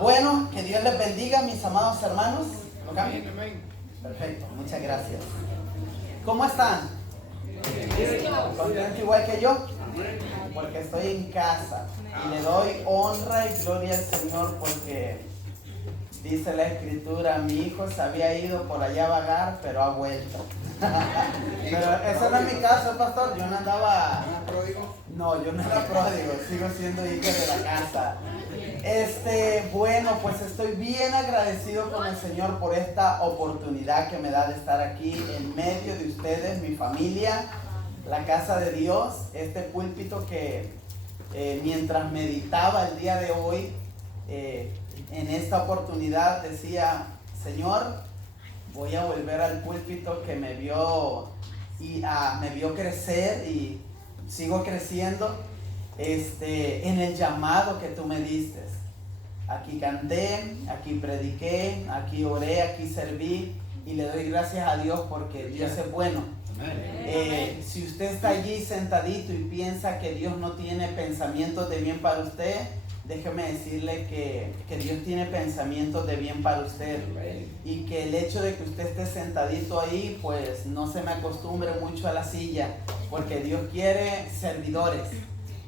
Bueno, que Dios les bendiga, mis amados hermanos. ¿Lo cambio? Perfecto, muchas gracias. ¿Cómo están? ¿Contentos igual que yo? Porque estoy en casa y le doy honra y gloria al Señor porque dice la Escritura, mi hijo se había ido por allá a vagar, pero ha vuelto. Pero ese no es mi caso, pastor. Yo no andaba... No, yo no era pródigo, sigo siendo hijo de la casa. Bueno, pues estoy bien agradecido con el Señor por esta oportunidad que me da de estar aquí en medio de ustedes, mi familia, la casa de Dios, este púlpito que mientras meditaba el día de hoy, en esta oportunidad decía, Señor, voy a volver al púlpito que me vio crecer y sigo creciendo en el llamado que tú me diste. Aquí canté, aquí prediqué, aquí oré, aquí serví y le doy gracias a Dios porque Dios es bueno. Si usted está allí sentadito y piensa que Dios no tiene pensamientos de bien para usted, déjeme decirle que Dios tiene pensamientos de bien para usted y que el hecho de que usted esté sentadito ahí, pues no se me acostumbre mucho a la silla, porque Dios quiere servidores.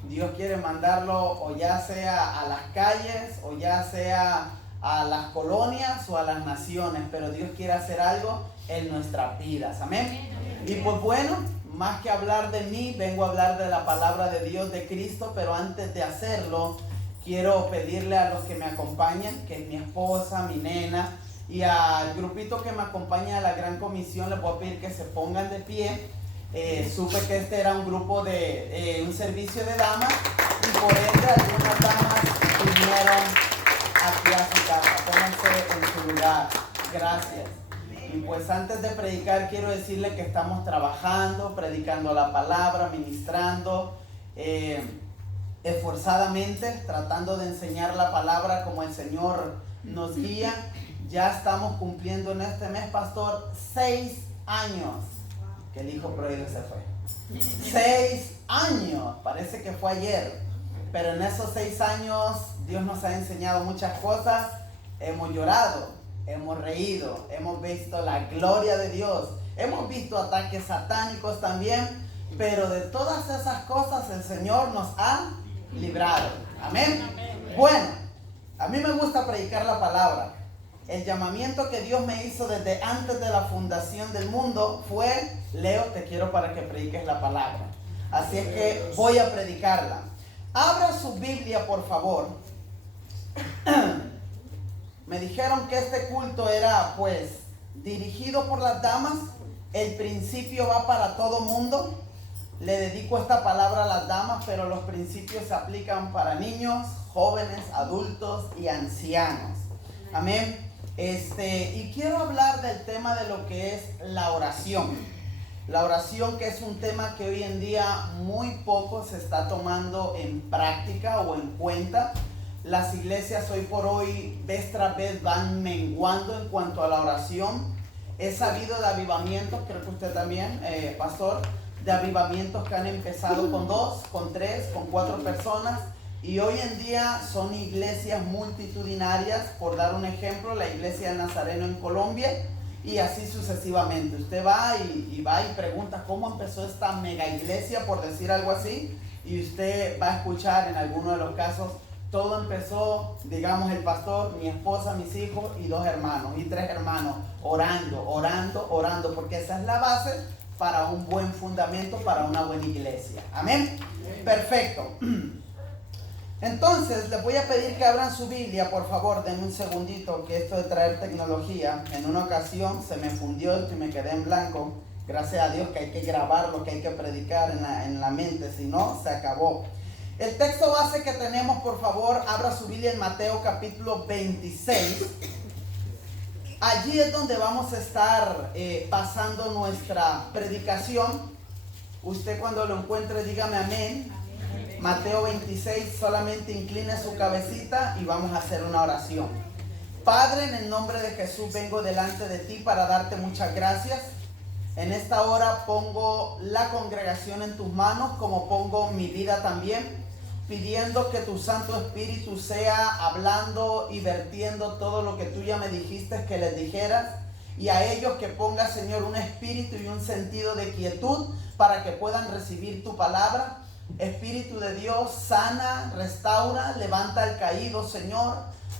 Dios quiere mandarlo o ya sea a las calles o ya sea a las colonias o a las naciones, pero Dios quiere hacer algo en nuestras vidas, amén. Y pues bueno, más que hablar de mí, vengo a hablar de la palabra de Dios, de Cristo, pero antes de hacerlo, quiero pedirle a los que me acompañan, que es mi esposa, mi nena, y al grupito que me acompaña a la Gran Comisión, les voy a pedir que se pongan de pie. Supe que este era un grupo de un servicio de damas y por ende algunas damas vinieron aquí a su casa. Pónganse en su lugar. Gracias. Y pues antes de predicar quiero decirle que estamos trabajando, predicando la palabra, ministrando esforzadamente, tratando de enseñar la palabra como el Señor nos guía. Ya estamos cumpliendo en este mes, pastor, 6 años que el hijo pródigo se fue. 6 años, parece que fue ayer, pero en esos 6 años Dios nos ha enseñado muchas cosas. Hemos llorado, hemos reído, hemos visto la gloria de Dios, hemos visto ataques satánicos también, pero de todas esas cosas el Señor nos ha librado. Amén. Bueno, a mí me gusta predicar la palabra. El llamamiento que Dios me hizo desde antes de la fundación del mundo fue, Leo, te quiero para que prediques la palabra. Así es que voy a predicarla. Abra su Biblia, por favor. Me dijeron que este culto era, pues, dirigido por las damas. El principio va para todo mundo. Le dedico esta palabra a las damas, pero los principios se aplican para niños, jóvenes, adultos y ancianos. Amén. Y quiero hablar del tema de lo que es la oración. La oración, que es un tema que hoy en día muy poco se está tomando en práctica o en cuenta. Las iglesias hoy por hoy, vez tras vez, van menguando en cuanto a la oración. He sabido de avivamientos, creo que usted también, pastor, de avivamientos que han empezado con 2, con 3, con 4 personas. Y hoy en día son iglesias multitudinarias, por dar un ejemplo, la iglesia del Nazareno en Colombia, y así sucesivamente. Usted va y pregunta cómo empezó esta mega iglesia, por decir algo así, y usted va a escuchar en alguno de los casos, todo empezó, digamos, el pastor, mi esposa, mis hijos y 2 hermanos, y 3 hermanos, orando, porque esa es la base para un buen fundamento, para una buena iglesia. Amén. Perfecto. Entonces, les voy a pedir que abran su Biblia, por favor, denme un segundito, que esto de traer tecnología, en una ocasión se me fundió esto y me quedé en blanco. Gracias a Dios que hay que grabar lo que hay que predicar en la mente, si no, se acabó. El texto base que tenemos, por favor, abra su Biblia en Mateo capítulo 26. Allí es donde vamos a estar basando nuestra predicación. Usted cuando lo encuentre, dígame amén. Mateo 26, solamente incline su cabecita y vamos a hacer una oración. Padre, en el nombre de Jesús vengo delante de ti para darte muchas gracias. En esta hora pongo la congregación en tus manos, como pongo mi vida también. pidiendo que tu Santo Espíritu sea hablando y vertiendo todo lo que tú ya me dijiste que les dijeras. Y a ellos que pongas, Señor, un espíritu y un sentido de quietud para que puedan recibir tu palabra. Espíritu de Dios, sana, restaura, levanta al caído, Señor.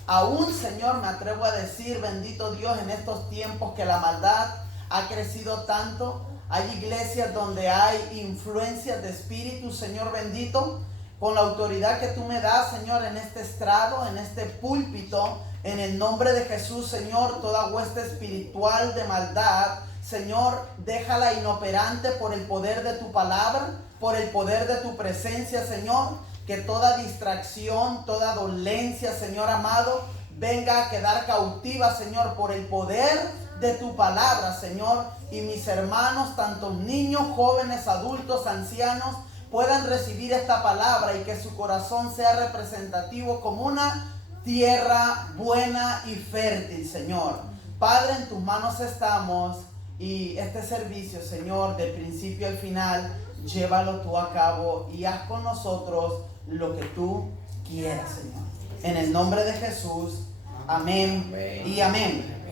Aún, Señor, me atrevo a decir, bendito Dios, en estos tiempos que la maldad ha crecido tanto. Hay iglesias donde hay influencias de espíritu, Señor bendito. Con la autoridad que tú me das, Señor, en este estrado, en este púlpito, en el nombre de Jesús, Señor, toda hueste espiritual de maldad, Señor, déjala inoperante por el poder de tu palabra, por el poder de tu presencia, Señor. Que toda distracción, toda dolencia, Señor amado, venga a quedar cautiva, Señor, por el poder de tu palabra, Señor. Y mis hermanos, tantos niños, jóvenes, adultos, ancianos, puedan recibir esta palabra y que su corazón sea representativo como una tierra buena y fértil, Señor. Padre, en tus manos estamos y este servicio, Señor, de principio al final, llévalo tú a cabo y haz con nosotros lo que tú quieras, Señor. En el nombre de Jesús, amén y amén.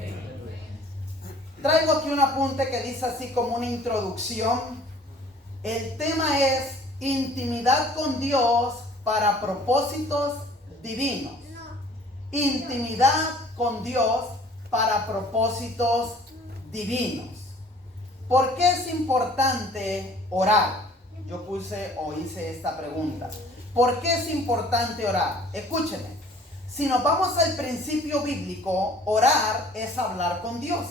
Traigo aquí un apunte que dice así como una introducción. El tema es intimidad con Dios para propósitos divinos. Intimidad con Dios para propósitos divinos. ¿Por qué es importante orar? Yo puse o hice esta pregunta. ¿Por qué es importante orar? Escúcheme. Si nos vamos al principio bíblico, orar es hablar con Dios.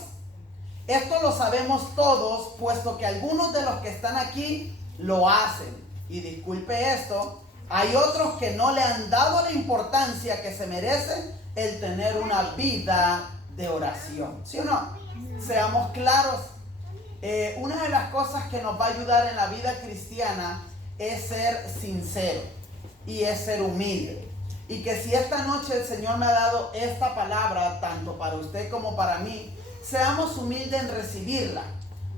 Esto lo sabemos todos, puesto que algunos de los que están aquí lo hacen. Y disculpe esto, hay otros que no le han dado la importancia que se merece el tener una vida de oración. ¿Sí o no? Seamos claros. Una de las cosas que nos va a ayudar en la vida cristiana es ser sincero y es ser humilde. Y que si esta noche el Señor me ha dado esta palabra, tanto para usted como para mí, seamos humildes en recibirla.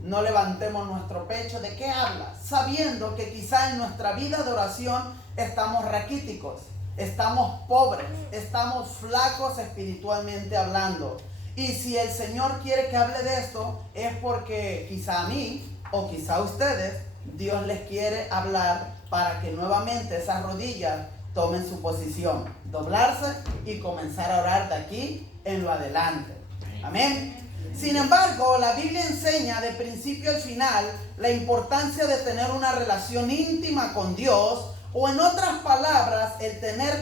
No levantemos nuestro pecho. ¿De qué habla? Sabiendo que quizá en nuestra vida de oración estamos raquíticos, estamos pobres, estamos flacos espiritualmente hablando. Y si el Señor quiere que hable de esto, es porque quizá a mí o quizá a ustedes, Dios les quiere hablar para que nuevamente esas rodillas tomen su posición, doblarse y comenzar a orar de aquí en lo adelante. Amén. Sin embargo, la Biblia enseña de principio al final la importancia de tener una relación íntima con Dios, o en otras palabras, el tener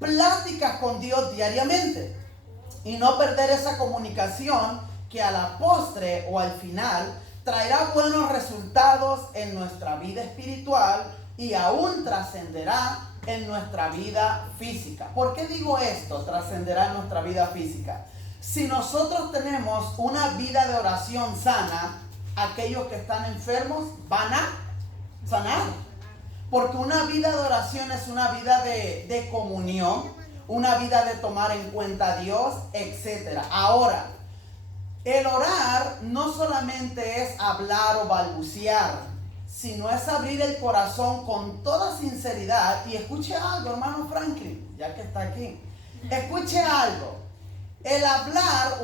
pláticas con Dios diariamente y no perder esa comunicación que a la postre o al final traerá buenos resultados en nuestra vida espiritual y aún trascenderá en nuestra vida física. ¿Por qué digo esto? Trascenderá en nuestra vida física. Si nosotros tenemos una vida de oración sana, aquellos que están enfermos van a sanar. Porque una vida de oración es una vida de comunión, una vida de tomar en cuenta a Dios, etc. Ahora, el orar no solamente es hablar o balbucear, sino es abrir el corazón con toda sinceridad. Y escuche algo, hermano Franklin, ya que está aquí. Escuche algo. El hablar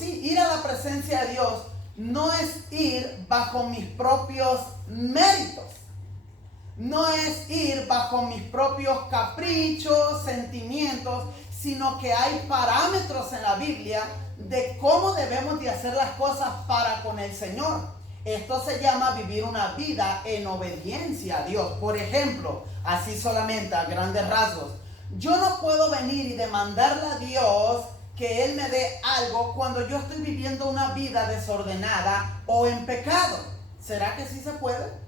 ir a la presencia de Dios no es ir bajo mis propios méritos. No es ir bajo mis propios caprichos, sentimientos, sino que hay parámetros en la Biblia de cómo debemos de hacer las cosas para con el Señor. Esto se llama vivir una vida en obediencia a Dios. Por ejemplo, así solamente a grandes rasgos, yo no puedo venir y demandarle a Dios que Él me dé algo cuando yo estoy viviendo una vida desordenada o en pecado. ¿Será que sí se puede?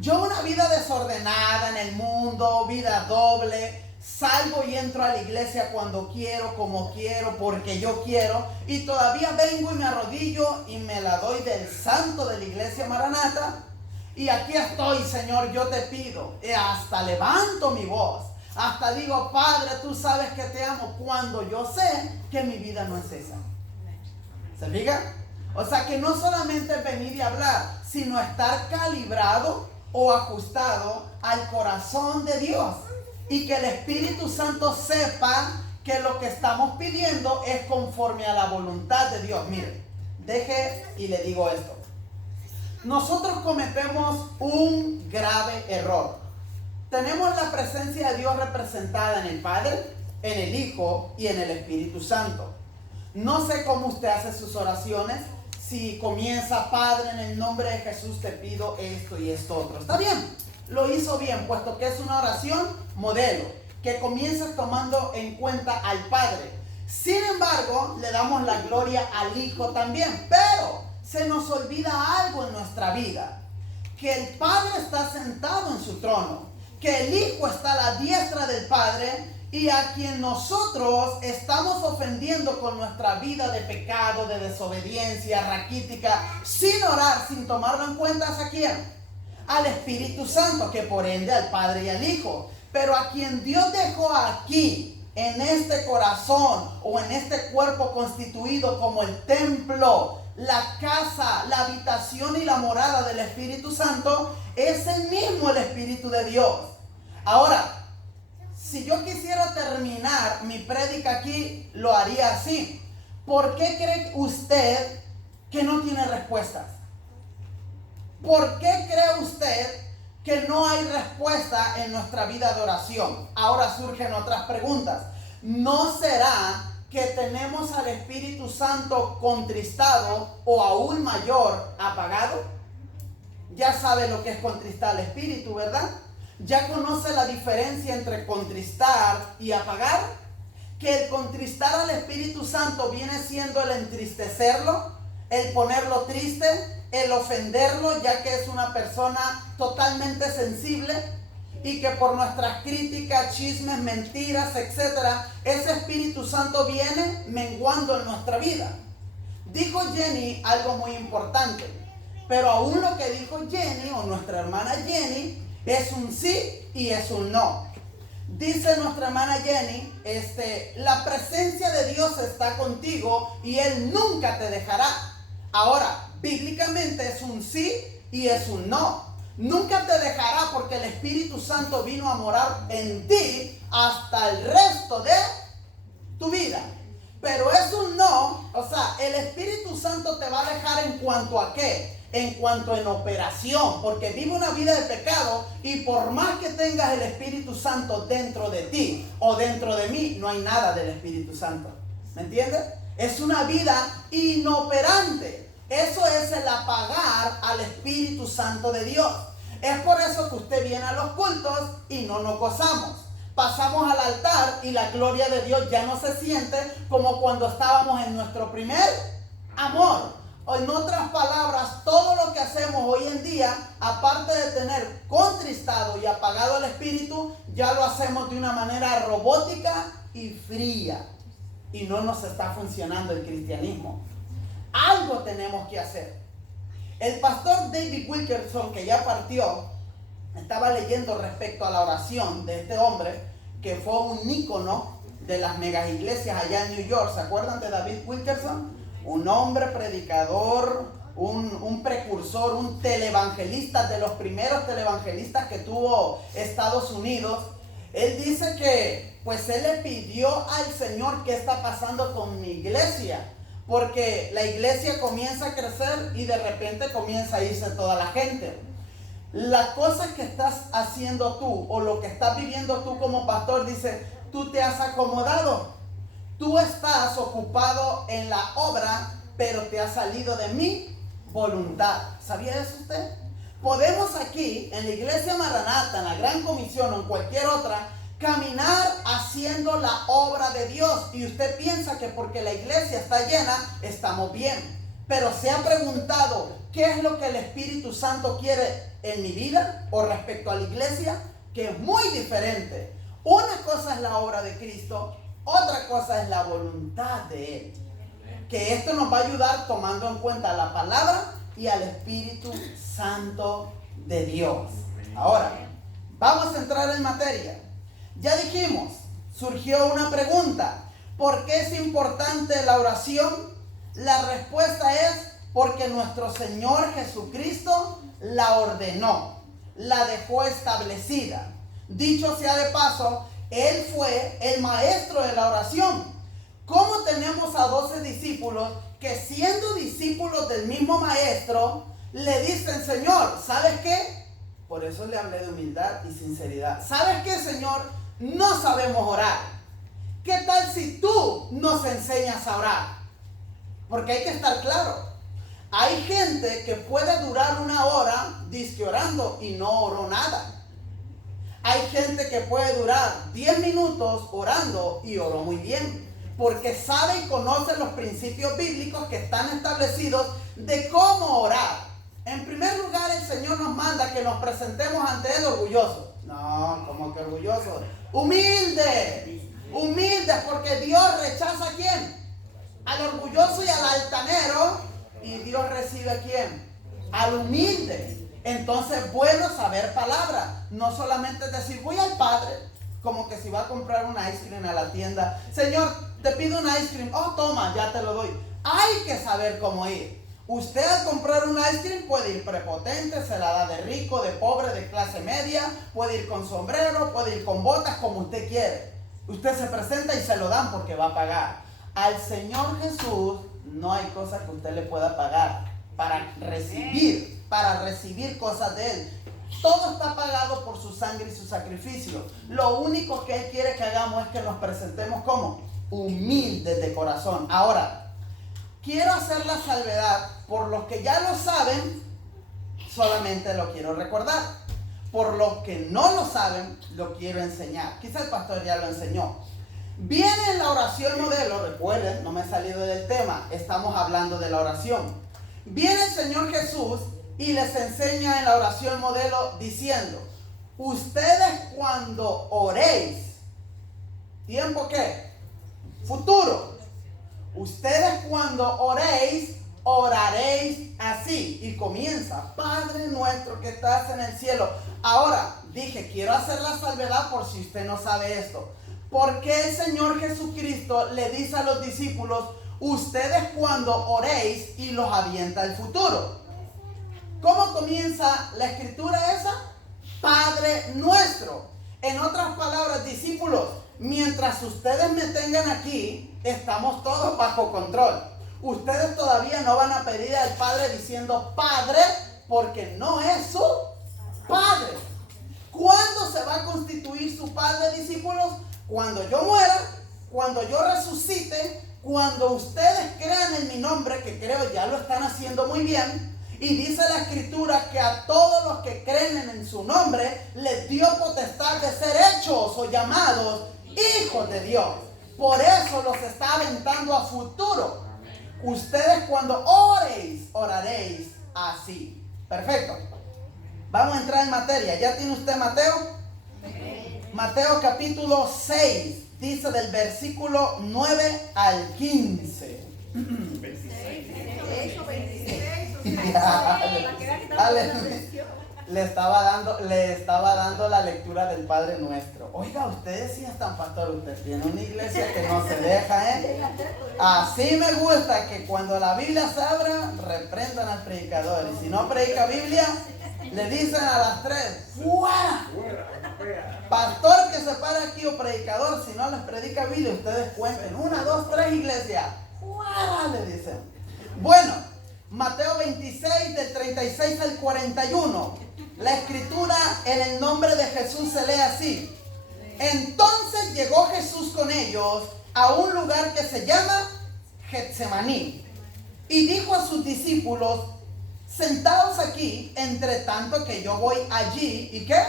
Yo una vida desordenada en el mundo, vida doble, salgo y entro a la iglesia cuando quiero, como quiero, porque yo quiero, y todavía vengo y me arrodillo y me la doy del santo de la iglesia Maranata, y aquí estoy, Señor, yo te pido, y hasta levanto mi voz, hasta digo, Padre, tú sabes que te amo, cuando yo sé que mi vida no es esa. ¿Se fija? O sea que no solamente es venir y hablar, sino estar calibrado o ajustado al corazón de Dios. Y que el Espíritu Santo sepa que lo que estamos pidiendo es conforme a la voluntad de Dios. Mire, deje y le digo esto. Nosotros cometemos un grave error. Tenemos la presencia de Dios representada en el Padre, en el Hijo y en el Espíritu Santo. No sé cómo usted hace sus oraciones. Si comienza: Padre, en el nombre de Jesús te pido esto y esto otro. Está bien, lo hizo bien, puesto que es una oración modelo, que comienza tomando en cuenta al Padre. Sin embargo, le damos la gloria al Hijo también. Pero se nos olvida algo en nuestra vida: que el Padre está sentado en su trono, que el Hijo está a la diestra del Padre, y a quien nosotros estamos ofendiendo con nuestra vida de pecado, de desobediencia raquítica, sin orar, sin tomarlo en cuenta, ¿es a quién? Al Espíritu Santo, que por ende al Padre y al Hijo. Pero a quien Dios dejó aquí, en este corazón o en este cuerpo constituido como el templo, la casa, la habitación y la morada del Espíritu Santo, es el mismo el Espíritu de Dios. Ahora, si yo quisiera terminar mi prédica aquí, lo haría así. ¿Por qué cree usted que no tiene respuestas? ¿Por qué cree usted que no hay respuesta en nuestra vida de oración? Ahora surgen otras preguntas. ¿No será que tenemos al Espíritu Santo contristado o aún mayor, apagado? Ya sabe lo que es contristar al Espíritu, ¿verdad? ¿Ya conoce la diferencia entre contristar y apagar? Que el contristar al Espíritu Santo viene siendo el entristecerlo, el ponerlo triste, el ofenderlo, ya que es una persona totalmente sensible, y que por nuestras críticas, chismes, mentiras, etcétera, ese Espíritu Santo viene menguando en nuestra vida. Dijo Jenny algo muy importante, pero aún lo que dijo Jenny, o nuestra hermana Jenny, es un sí y es un no. Dice nuestra hermana Jenny, la presencia de Dios está contigo y Él nunca te dejará. Ahora, bíblicamente es un sí y es un no. Nunca te dejará porque el Espíritu Santo vino a morar en ti hasta el resto de tu vida. Pero es un no, o sea, el Espíritu Santo te va a dejar en cuanto a ¿qué? En cuanto en operación, porque vive una vida de pecado, y por más que tengas el Espíritu Santo dentro de ti o dentro de mí, no hay nada del Espíritu Santo. ¿Me entiendes? Es una vida inoperante. Eso es el apagar al Espíritu Santo de Dios. Es por eso que usted viene a los cultos y no nos gozamos. Pasamos al altar y la gloria de Dios ya no se siente como cuando estábamos en nuestro primer amor. O en otras palabras, todo lo que hacemos hoy en día, aparte de tener contristado y apagado el Espíritu, ya lo hacemos de una manera robótica y fría. Y no nos está funcionando el cristianismo. Algo tenemos que hacer. El pastor David Wilkerson, que ya partió, estaba leyendo respecto a la oración de este hombre, que fue un ícono de las megas iglesias allá en New York. ¿Se acuerdan de David Wilkerson? Un hombre predicador, un precursor, un televangelista, de los primeros televangelistas que tuvo Estados Unidos. Él dice que, pues él le pidió al Señor: ¿qué está pasando con mi iglesia? Porque la iglesia comienza a crecer y de repente comienza a irse toda la gente. La cosa que estás haciendo tú, o lo que estás viviendo tú como pastor, dice, tú te has acomodado. Tú estás ocupado en la obra, pero te has salido de mi voluntad. ¿Sabía eso usted? Podemos aquí, en la iglesia Maranata, en la Gran Comisión o en cualquier otra, caminar haciendo la obra de Dios. Y usted piensa que porque la iglesia está llena, estamos bien. Pero ¿se ha preguntado qué es lo que el Espíritu Santo quiere en mi vida o respecto a la iglesia? Que es muy diferente. Una cosa es la obra de Cristo, otra cosa es la voluntad de Él. Que esto nos va a ayudar tomando en cuenta la palabra y al Espíritu Santo de Dios. Ahora, vamos a entrar en materia. Ya dijimos, surgió una pregunta: ¿por qué es importante la oración? La respuesta es porque nuestro Señor Jesucristo la ordenó. la dejó establecida. Dicho sea de paso, él fue el maestro de la oración. ¿Cómo tenemos a 12 discípulos que, siendo discípulos del mismo maestro, le dicen: Señor, ¿sabes qué? Por eso le hablé de humildad y sinceridad. ¿Sabes qué, Señor? No sabemos orar. ¿Qué tal si tú nos enseñas a orar? Porque hay que estar claro. Hay gente que puede durar una hora disque orando y no oró nada. Hay gente que puede durar 10 minutos orando y oró muy bien, porque sabe y conoce los principios bíblicos que están establecidos de cómo orar. En primer lugar, el Señor nos manda que nos presentemos ante Él orgullosos. No, ¿cómo que orgullosos? Humildes. Humildes, porque Dios rechaza ¿a quién? Al orgulloso y al altanero. Y Dios recibe ¿a quién? Al humilde. Entonces, bueno saber palabra. No solamente decir: voy al Padre, como que si va a comprar un ice cream a la tienda. Señor, te pido un ice cream. Oh, toma, ya te lo doy. Hay que saber cómo ir. Usted al comprar un ice cream puede ir prepotente, se la da de rico, de pobre, de clase media, puede ir con sombrero, puede ir con botas, como usted quiere. Usted se presenta y se lo dan porque va a pagar. Al Señor Jesús no hay cosa que usted le pueda pagar para recibir cosas de Él. Todo está pagado por su sangre y su sacrificio. Lo único que Él quiere que hagamos es que nos presentemos como humildes de corazón. Ahora, quiero hacer la salvedad. Por los que ya lo saben, solamente lo quiero recordar. Por los que no lo saben, lo quiero enseñar. Quizá el pastor ya lo enseñó. Viene en la oración modelo, recuerden, no me he salido del tema, estamos hablando de la oración. Viene el Señor Jesús y les enseña en la oración modelo diciendo: ustedes cuando oréis, ¿tiempo qué? Futuro. Ustedes cuando oréis, oraréis así. Y comienza: Padre nuestro que estás en el cielo. Ahora, dije, quiero hacer la salvedad por si usted no sabe esto. ¿Por qué el Señor Jesucristo le dice a los discípulos: ustedes cuando oréis, y los avienta al futuro? ¿Cómo comienza la escritura esa? Padre nuestro. En otras palabras, discípulos, mientras ustedes me tengan aquí, estamos todos bajo control. Ustedes todavía no van a pedir al Padre diciendo Padre, porque no es su Padre. ¿Cuándo se va a constituir su Padre, discípulos? Cuando yo muera, cuando yo resucite, cuando ustedes crean en mi nombre, que creo ya lo están haciendo muy bien. Y dice la escritura que a todos los que creen en su nombre les dio potestad de ser hechos o llamados hijos de Dios. Por eso los está aventando a futuro. Ustedes cuando oréis, oraréis así. Perfecto. Vamos a entrar en materia. ¿Ya tiene usted Mateo? Mateo capítulo 6. Dice del versículo 9 al 15. 26. Le estaba dando la lectura del Padre Nuestro. Oiga, ustedes sí están, pastor. Usted tiene una iglesia que no se deja, ¿eh? Así me gusta que cuando la Biblia se abra, reprendan al predicador. Y si no predica Biblia, le dicen a las 3: ¡fuera! Pastor que se para aquí o predicador, si no les predica Biblia, ustedes cuenten: 1, 2, 3, iglesia. ¡Fuera! Le dicen. Bueno, Mateo 26 del 36 al 41. La escritura en el nombre de Jesús se lee así: entonces llegó Jesús con ellos a un lugar que se llama Getsemaní y dijo a sus discípulos: sentaos aquí, entre tanto que yo voy allí, ¿y qué?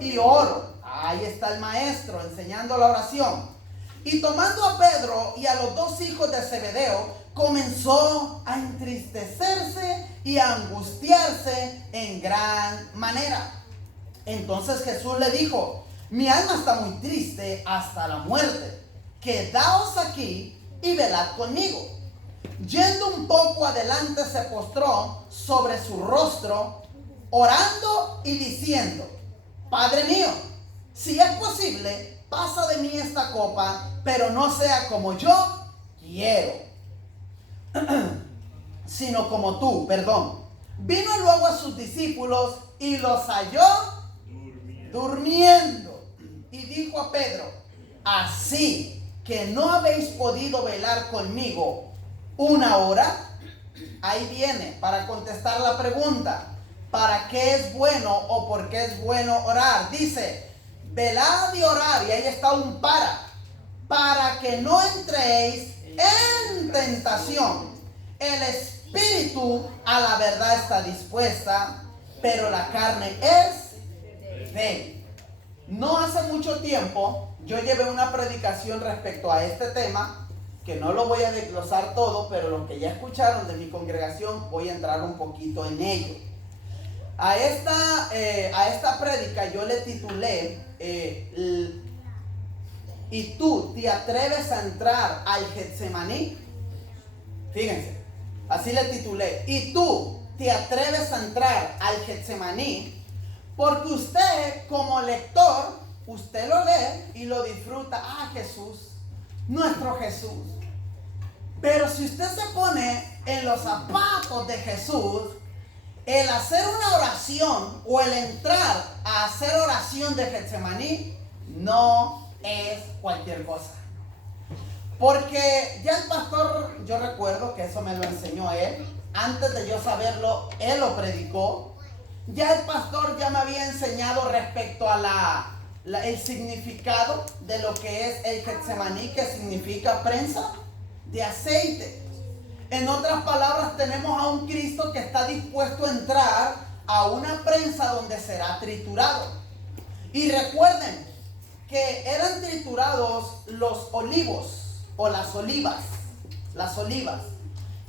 Y oro. Ahí está el maestro enseñando la oración. Y tomando a Pedro y a los 2 hijos de Zebedeo, comenzó a entristecerse y a angustiarse en gran manera. Entonces Jesús le dijo: mi alma está muy triste hasta la muerte. Quedaos aquí y velad conmigo. Yendo un poco adelante, se postró sobre su rostro, orando y diciendo: Padre mío, si es posible, pasa de mí esta copa, pero no sea como yo quiero, sino como tú. Vino luego a sus discípulos y los halló durmiendo. Y dijo a Pedro: así que no habéis podido velar conmigo una hora. Ahí viene para contestar la pregunta: ¿para qué es bueno o por qué es bueno orar? Dice: velad y orar, y ahí está un para que no entréis en tentación. El espíritu a la verdad está dispuesta, pero la carne es débil. No hace mucho tiempo yo llevé una predicación respecto a este tema, que no lo voy a desglosar todo, pero los que ya escucharon de mi congregación voy a entrar un poquito en ello. A esta prédica yo le titulé ¿y tú te atreves a entrar al Getsemaní? Fíjense, así le titulé: ¿y tú te atreves a entrar al Getsemaní? Porque usted, como lector, usted lo lee y lo disfruta. Ah, Jesús, nuestro Jesús. Pero si usted se pone en los zapatos de Jesús, el hacer una oración o el entrar a hacer oración de Getsemaní no es cualquier cosa. Porque ya el pastor, yo recuerdo que eso me lo enseñó él. Antes de yo saberlo, él lo predicó. Ya el pastor ya me había enseñado respecto a el significado de lo que es el Getsemaní, que significa prensa de aceite. En otras palabras, tenemos a un Cristo que está dispuesto a entrar a una prensa donde será triturado. Y recuerden que eran triturados los olivos o las olivas. Las olivas.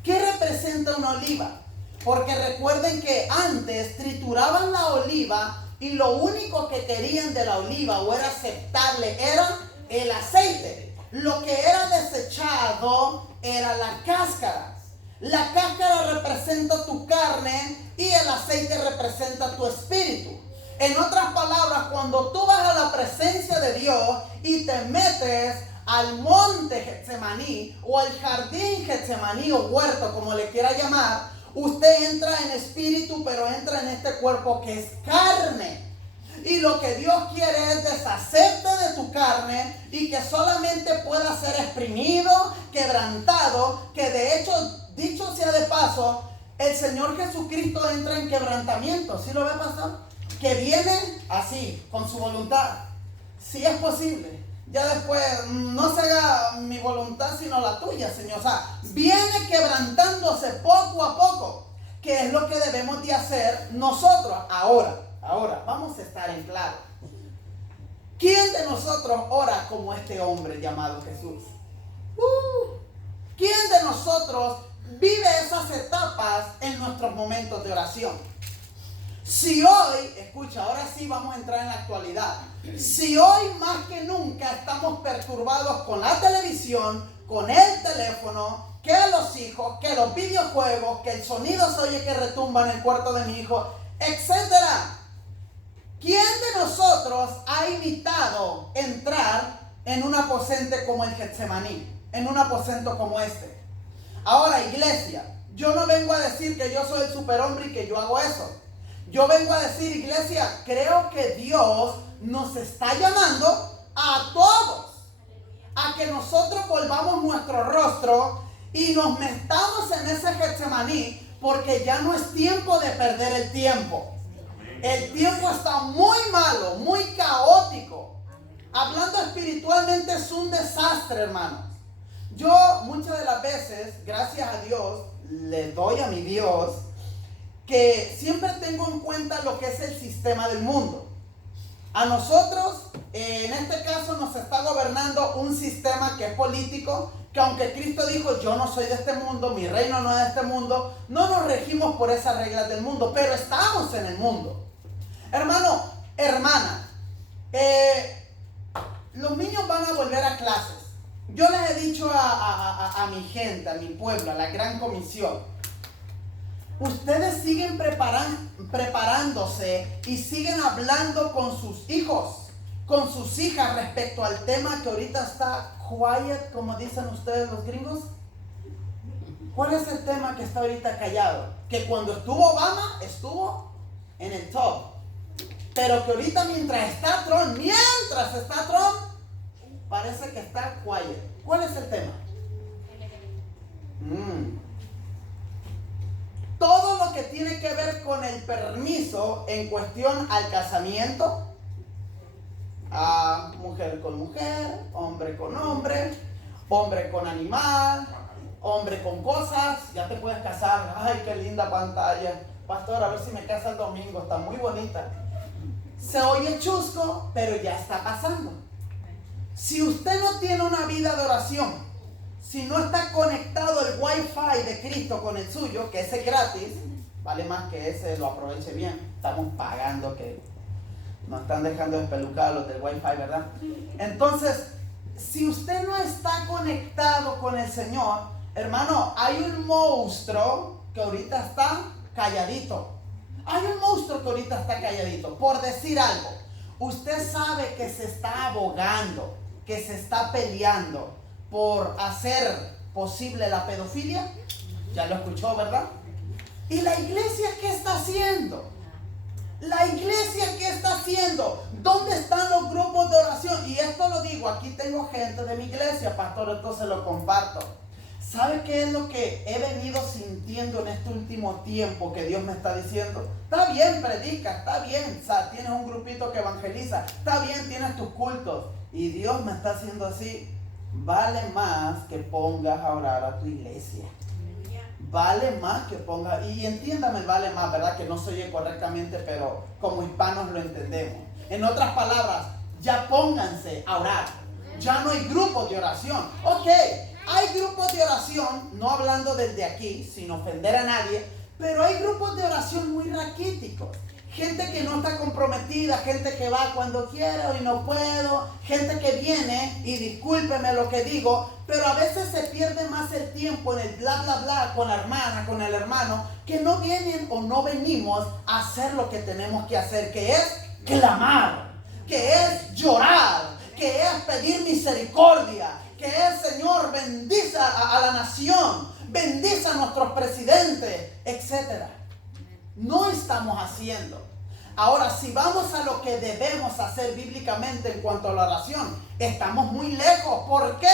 ¿Qué representa una oliva? Porque recuerden que antes trituraban la oliva y lo único que querían de la oliva o era aceptable era el aceite. Lo que era desechado era la cáscara. La cáscara representa tu carne y el aceite representa tu espíritu. En otras palabras, cuando tú vas a la presencia de Dios y te metes al monte Getsemaní o al jardín Getsemaní o huerto, como le quiera llamar, usted entra en espíritu, pero entra en este cuerpo que es carne. Y lo que Dios quiere es deshacerte de tu carne y que solamente pueda ser exprimido, quebrantado, que de hecho, dicho sea de paso, el Señor Jesucristo entra en quebrantamiento. ¿Sí lo ve pasar? Que viene así, con su voluntad. Si es posible. Ya después, no se haga mi voluntad sino la tuya, Señor. O sea, viene quebrantándose poco a poco, que es lo que debemos de hacer nosotros. Ahora, vamos a estar en claro. ¿Quién de nosotros ora como este hombre llamado Jesús? ¿Quién de nosotros vive esas etapas en nuestros momentos de oración? Si hoy, escucha, ahora sí vamos a entrar en la actualidad. Si hoy más que nunca estamos perturbados con la televisión, con el teléfono, que los hijos, que los videojuegos, que el sonido se oye que retumba en el cuarto de mi hijo, etcétera. ¿Quién de nosotros ha evitado entrar en un aposento como el Getsemaní? En un aposento como este. Ahora, iglesia, yo no vengo a decir que yo soy el superhombre y que yo hago eso. Yo vengo a decir, iglesia, creo que Dios nos está llamando a todos a que nosotros volvamos nuestro rostro y nos metamos en ese Getsemaní, porque ya no es tiempo de perder el tiempo. El tiempo está muy malo, muy caótico. Hablando espiritualmente es un desastre, hermanos. Yo muchas de las veces, gracias a Dios, le doy a mi Dios que siempre tengo en cuenta lo que es el sistema del mundo. A nosotros, en este caso, nos está gobernando un sistema que es político, que aunque Cristo dijo, yo no soy de este mundo, mi reino no es de este mundo, no nos regimos por esas reglas del mundo, pero estamos en el mundo. Hermano, hermana, los niños van a volver a clases. Yo les he dicho a mi gente, a mi pueblo, a la gran comisión, ustedes siguen preparándose y siguen hablando con sus hijos, con sus hijas respecto al tema que ahorita está quiet, como dicen ustedes los gringos. ¿Cuál es el tema que está ahorita callado? Que cuando estuvo Obama, estuvo en el top. Pero que ahorita mientras está Trump, parece que está quiet. ¿Cuál es el tema? Todo lo que tiene que ver con el permiso en cuestión al casamiento, a mujer con mujer, hombre con hombre, hombre con animal, hombre con cosas, ya te puedes casar. Ay, qué linda pantalla. Pastor, a ver si me casa el domingo, está muy bonita. Se oye chusco, pero ya está pasando. Si usted no tiene una vida de oración, si no está conectado el Wi-Fi de Cristo con el suyo, que ese es gratis, vale más que ese lo aproveche bien. Estamos pagando, que nos están dejando despelucados los del Wi-Fi, ¿verdad? Entonces, si usted no está conectado con el Señor, hermano, hay un monstruo que ahorita está calladito. Hay un monstruo que ahorita está calladito. Por decir algo, usted sabe que se está abogando, que se está peleando por hacer posible la pedofilia. Ya lo escuchó, ¿verdad? ¿Y la iglesia qué está haciendo? La iglesia qué está haciendo? ¿Dónde están los grupos de oración? Y esto lo digo, aquí tengo gente de mi iglesia, pastor, entonces lo comparto. ¿Sabe qué es lo que he venido sintiendo en este último tiempo que Dios me está diciendo? Está bien, predica, está bien, o sea, tienes un grupito que evangeliza, está bien, tienes tus cultos. Y Dios me está haciendo así. Vale más que pongas a orar a tu iglesia. Vale más que pongas, y entiéndame, vale más, ¿verdad? Que no se oye correctamente, pero como hispanos lo entendemos. En otras palabras, ya pónganse a orar. Ya no hay grupos de oración. Ok, hay grupos de oración, no hablando desde aquí, sin ofender a nadie, pero hay grupos de oración muy raquíticos. Gente que no está comprometida, gente que va cuando quiere, hoy no puedo, gente que viene, y discúlpeme lo que digo, pero a veces se pierde más el tiempo en el bla bla bla con la hermana, con el hermano, que no vienen o no venimos a hacer lo que tenemos que hacer, que es clamar, que es llorar, que es pedir misericordia, que es, Señor, bendice a la nación, bendice a nuestros presidentes, etcétera. No estamos haciendo. Ahora, si vamos a lo que debemos hacer bíblicamente en cuanto a la oración, estamos muy lejos. ¿Por qué?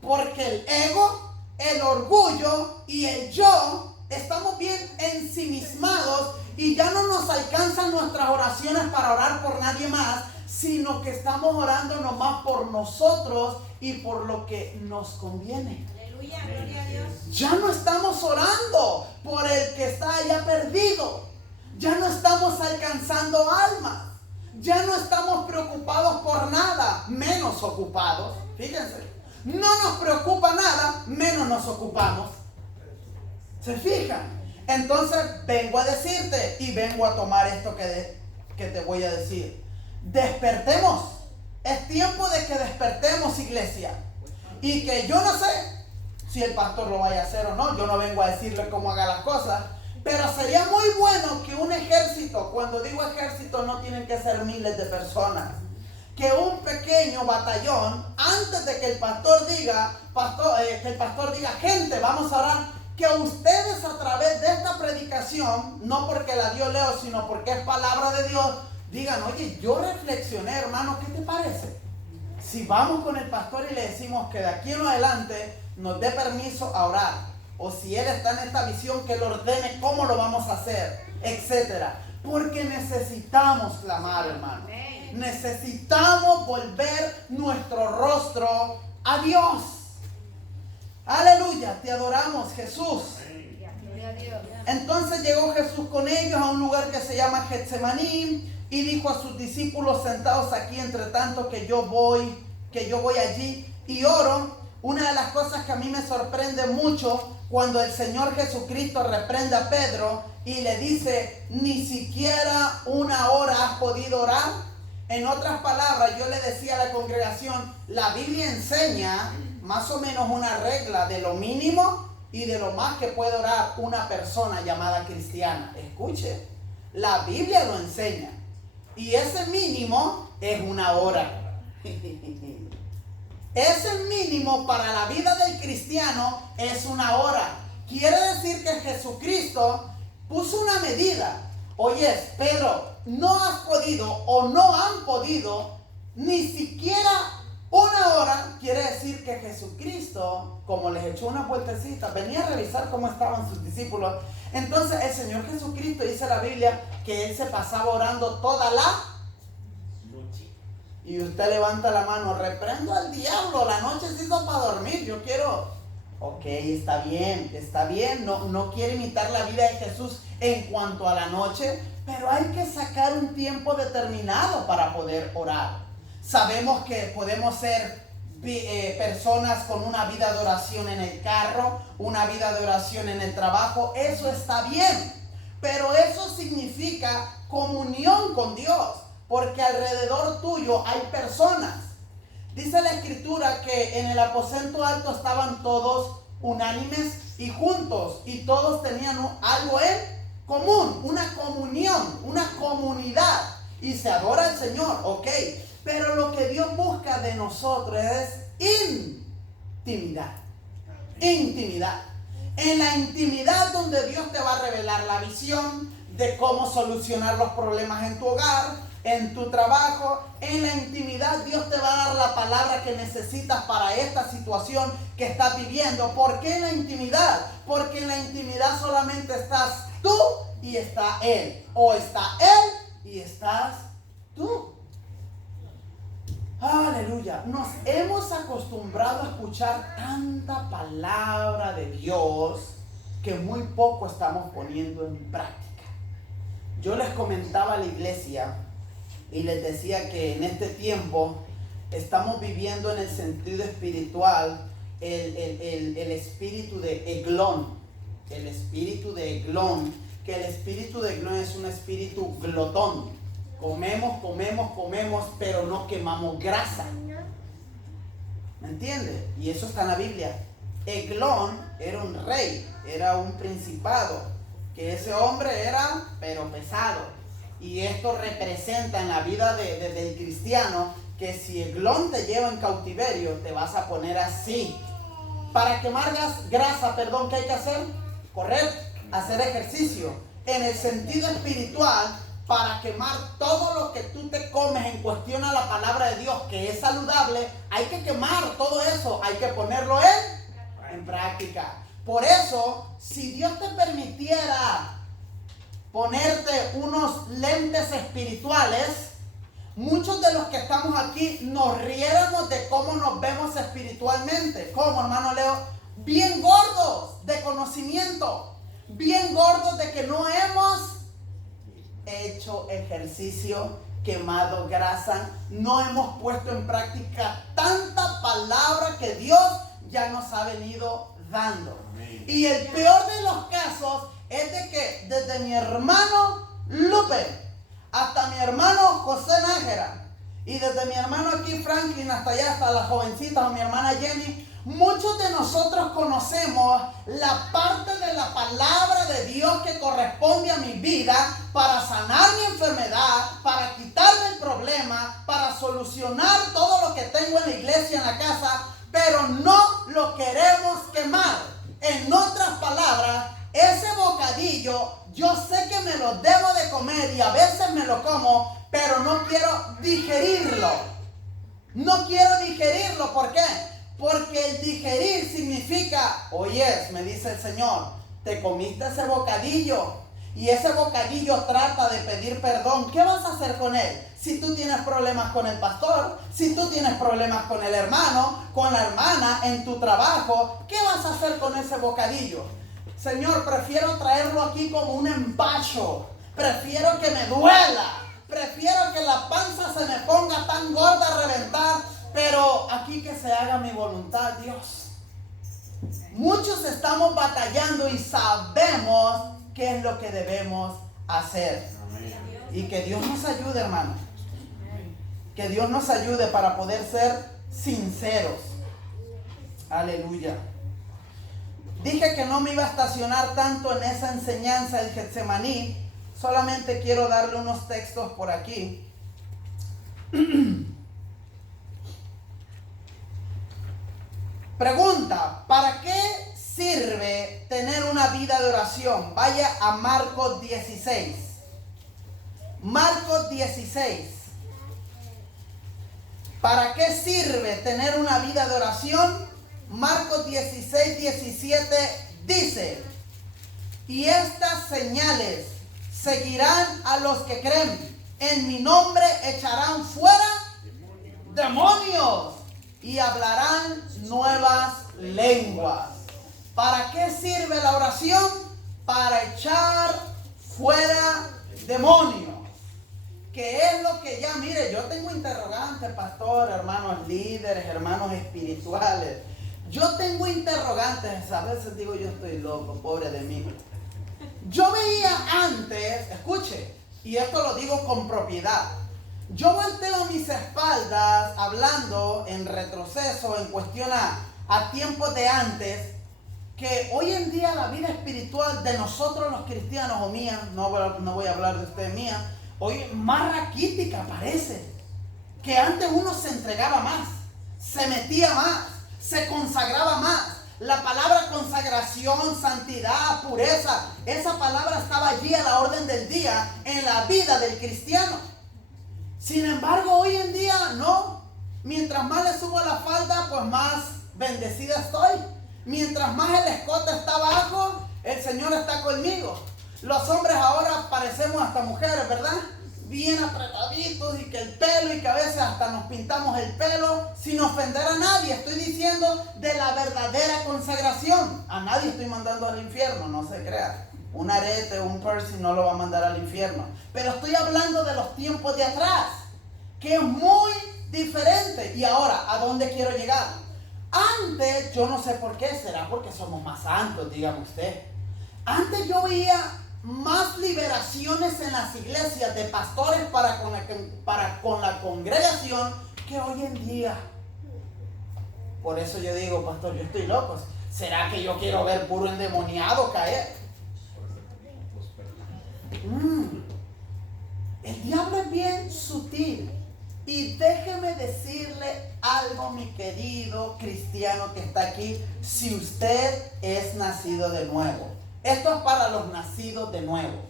Porque el ego, el orgullo y el yo estamos bien ensimismados y ya no nos alcanzan nuestras oraciones para orar por nadie más, sino que estamos orando nomás por nosotros y por lo que nos conviene. Gloria a Dios. Ya no estamos orando por el que está allá perdido. Ya no estamos alcanzando almas. Ya no estamos preocupados por nada, menos ocupados. Fíjense, no nos preocupa nada, menos nos ocupamos. ¿Se fijan? Entonces vengo a decirte y vengo a tomar esto que te voy a decir. Despertemos. Es tiempo de que despertemos, iglesia. Y que yo no sé si el pastor lo vaya a hacer o no, yo no vengo a decirle cómo haga las cosas, pero sería muy bueno que un ejército, cuando digo ejército no tienen que ser miles de personas, que un pequeño batallón, antes de que el pastor diga, gente, vamos a orar, que ustedes a través de esta predicación, no porque la dio Leo, sino porque es palabra de Dios, digan, oye, yo reflexioné, hermano, ¿qué te parece? Si vamos con el pastor y le decimos que de aquí en adelante nos dé permiso a orar, o si él está en esta visión, que él ordene cómo lo vamos a hacer, etcétera, porque necesitamos clamar, hermano. Necesitamos volver nuestro rostro a Dios. Aleluya, te adoramos, Jesús. Entonces llegó Jesús con ellos a un lugar que se llama Getsemaní y dijo a sus discípulos, sentados aquí entre tanto que yo voy allí y oro. Una de las cosas que a mí me sorprende mucho cuando el Señor Jesucristo reprende a Pedro y le dice, ni siquiera una hora has podido orar. En otras palabras, yo le decía a la congregación, la Biblia enseña más o menos una regla de lo mínimo y de lo más que puede orar una persona llamada cristiana. Escuche, la Biblia lo enseña y ese mínimo es una hora. Ese mínimo para la vida del cristiano es una hora. Quiere decir que Jesucristo puso una medida. Oye, Pedro, no has podido o no han podido ni siquiera una hora. Quiere decir que Jesucristo, como les echó una vueltecita, venía a revisar cómo estaban sus discípulos. Entonces el Señor Jesucristo, dice la Biblia, que Él se pasaba orando toda la noche. Y usted levanta la mano: reprendo al diablo, la noche se hizo para dormir, yo quiero... Ok, está bien, no quiere imitar la vida de Jesús en cuanto a la noche, pero hay que sacar un tiempo determinado para poder orar. Sabemos que podemos ser personas con una vida de oración en el carro, una vida de oración en el trabajo, eso está bien, pero eso significa comunión con Dios, porque alrededor tuyo hay personas. Dice la Escritura que en el aposento alto estaban todos unánimes y juntos, y todos tenían algo en común, una comunión, una comunidad, y se adora al Señor, ok. Pero lo que Dios busca de nosotros es intimidad. Intimidad. En la intimidad donde Dios te va a revelar la visión de cómo solucionar los problemas en tu hogar, en tu trabajo. En la intimidad Dios te va a dar la palabra que necesitas para esta situación que estás viviendo. ¿Por qué en la intimidad? Porque en la intimidad solamente estás tú y está Él. O está Él y estás tú. Aleluya. Nos hemos acostumbrado a escuchar tanta palabra de Dios que muy poco estamos poniendo en práctica. Yo les comentaba a la iglesia y les decía que en este tiempo estamos viviendo en el sentido espiritual el espíritu de Eglón. El espíritu de Eglón, que el espíritu de Eglón es un espíritu glotón. Comemos, pero no quemamos grasa. ¿Me entiendes? Y eso está en la Biblia. Eglón era un rey, era un principado, que ese hombre era, pero pesado. Y esto representa en la vida del cristiano que si Eglón te lleva en cautiverio, te vas a poner así. Para quemar grasa, ¿qué hay que hacer? Correr, hacer ejercicio. En el sentido espiritual, para quemar todo lo que tú te comes en cuestión a la palabra de Dios, que es saludable, hay que quemar todo eso, hay que ponerlo en práctica. Por eso, si Dios te permitiera ponerte unos lentes espirituales, muchos de los que estamos aquí nos riéramos de cómo nos vemos espiritualmente. ¿Cómo, hermano Leo? Bien gordos de conocimiento, bien gordos de que no hemos hecho ejercicio, quemado grasa, no hemos puesto en práctica tanta palabra que Dios ya nos ha venido dando. Amén. Y el peor de los casos es de que desde mi hermano Lupe hasta mi hermano José Nájera y desde mi hermano aquí Franklin hasta allá, hasta la jovencita o mi hermana Jenny, muchos de nosotros conocemos la parte de la palabra de Dios que corresponde a mi vida para sanar mi enfermedad, para quitarme el problema, para solucionar todo lo que tengo en la iglesia, en la casa, pero no lo queremos quemar. En otras palabras, ese bocadillo yo sé que me lo debo de comer y a veces me lo como, pero no quiero digerirlo. No quiero digerirlo, ¿por qué? Porque el digerir significa, oye, me dice el Señor, te comiste ese bocadillo y ese bocadillo trata de pedir perdón. ¿Qué vas a hacer con él? Si tú tienes problemas con el pastor, si tú tienes problemas con el hermano, con la hermana, en tu trabajo, ¿qué vas a hacer con ese bocadillo? Señor, prefiero traerlo aquí como un empacho, prefiero que me duela, prefiero que la panza se me ponga tan gorda a reventar, pero aquí que se haga mi voluntad, Dios. Muchos estamos batallando y sabemos qué es lo que debemos hacer. Amén. Y que Dios nos ayude, hermano. Que Dios nos ayude para poder ser sinceros. Aleluya. Dije que no me iba a estacionar tanto en esa enseñanza del Getsemaní. Solamente quiero darle unos textos por aquí. Pregunta, ¿para qué sirve tener una vida de oración? Vaya a Marcos 16. Marcos 16. ¿Para qué sirve tener una vida de oración? Marcos 16, 17 dice: y estas señales seguirán a los que creen. En mi nombre echarán fuera demonios y hablarán nuevas lenguas. ¿Para qué sirve la oración? Para echar fuera demonios. ¿Qué es lo que ya? Mire, yo tengo interrogantes, pastor, hermanos líderes, hermanos espirituales. Yo tengo interrogantes. A veces digo, yo estoy loco, pobre de mí. Yo veía antes, escuche, y esto lo digo con propiedad. Yo volteo mis espaldas hablando en retroceso, en cuestión a tiempos de antes, que hoy en día la vida espiritual de nosotros los cristianos, o mía, no voy a hablar de usted, mía, hoy más raquítica parece. Que antes uno se entregaba más, se metía más, se consagraba más. La palabra consagración, santidad, pureza, esa palabra estaba allí a la orden del día en la vida del cristiano. Sin embargo, hoy en día no. Mientras más le subo la falda, pues más bendecida estoy. Mientras más el escote está abajo, el Señor está conmigo. Los hombres ahora parecemos hasta mujeres, ¿verdad? Bien apretaditos y que el pelo, y que a veces hasta nos pintamos el pelo sin ofender a nadie. Estoy diciendo de la verdadera consagración. A nadie estoy mandando al infierno, no se crea. Un arete, un piercing no lo va a mandar al infierno. Pero estoy hablando de los tiempos de atrás, que es muy diferente. Y ahora, ¿a dónde quiero llegar? Antes, yo no sé por qué, será porque somos más santos, dígame usted. Antes yo veía más liberaciones en las iglesias de pastores para con la congregación que hoy en día. Por eso yo digo, pastor, yo estoy loco. ¿Será que yo quiero ver puro endemoniado caer? El diablo es bien sutil. Y déjeme decirle algo, mi querido cristiano que está aquí. Si usted es nacido de nuevo, esto es para los nacidos de nuevo.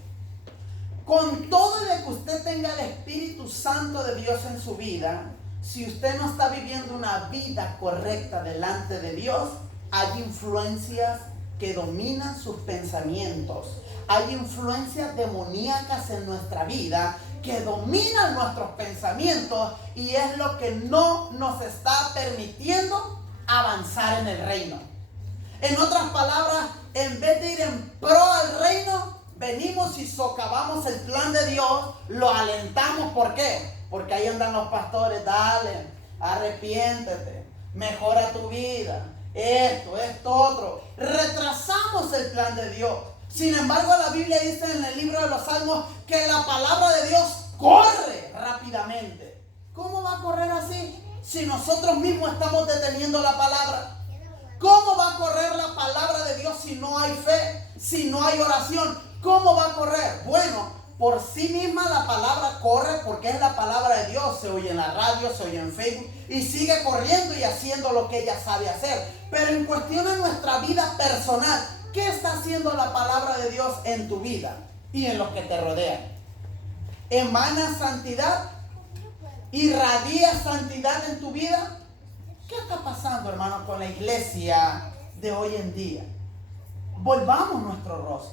Con todo de que usted tenga el Espíritu Santo de Dios en su vida, si usted no está viviendo una vida correcta delante de Dios, hay influencias que dominan sus pensamientos. Hay influencias demoníacas en nuestra vida que dominan nuestros pensamientos, y es lo que no nos está permitiendo avanzar en el reino. En otras palabras, en vez de ir en pro al reino, venimos y socavamos el plan de Dios, lo alentamos. ¿Por qué? Porque ahí andan los pastores: dale, arrepiéntete, mejora tu vida, esto, otro. Retrasamos el plan de Dios. Sin embargo, la Biblia dice en el libro de los Salmos que la palabra de Dios corre rápidamente. ¿Cómo va a correr así si nosotros mismos estamos deteniendo la palabra? ¿Cómo va a correr la palabra de Dios si no hay fe, si no hay oración? ¿Cómo va a correr? Bueno, por sí misma la palabra corre porque es la palabra de Dios. Se oye en la radio, se oye en Facebook y sigue corriendo y haciendo lo que ella sabe hacer. Pero en cuestión de nuestra vida personal, ¿qué está haciendo la palabra de Dios en tu vida y en los que te rodean? ¿Emana santidad? ¿Irradia santidad en tu vida? ¿Qué está pasando, hermano, con la iglesia de hoy en día? Volvamos nuestro rostro.